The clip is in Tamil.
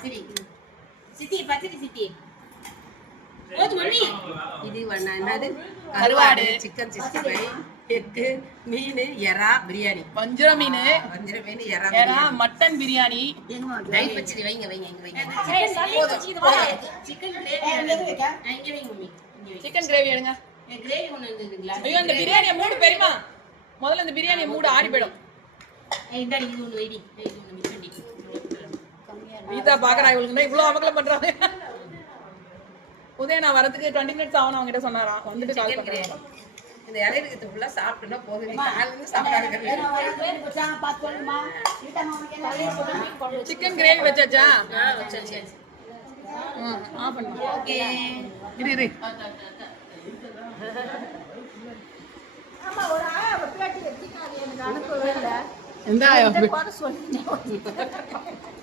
பச்சடி சித்தி பச்சடி சித்தி ஓது மம்மி இது என்னது கருவாடு சிக்கன் 65 எக்கு மீன் எறா பிரியாணி வஞ்சர மீன் எறா மட்டன் பிரியாணி தயிர் பச்சடி வைங்க சிக்கன் கிரேவி எடுங்க கிரேவி ஒண்ணு இருக்குங்களா ஐயோ அந்த பிரியாணியை மூடு பெரியமா முதல்ல அந்த பிரியாணியை மூடு ஆடி போய்டும் இந்தாடி இது ஒண்ணு வைடி இது ஒண்ணு மிஸ் பண்ணி கீதா பாக்குறா இவளுக்கு இவ்வளவு அமக்கலம் பண்றாங்க உதய நான் வரதுக்கு 20 minutes ஆகும் அவங்க கிட்ட சொன்னாராம் வந்துட்டு கால் பண்றேன் இந்த இலையில ஃபுல்லா சாப்பிட்டனா போகுது காலையில இருந்து சாப்பிடாத சிக்கன் கிரேவி வச்சாச்சா வச்சாச்சு ஆ பண்ணு ஓகே இரு ஆமா ஒரு பேட்டி வெச்சிட்டாங்க எனக்கு அனுப்பவே இல்ல எந்த போட சொல்லிட்டேன்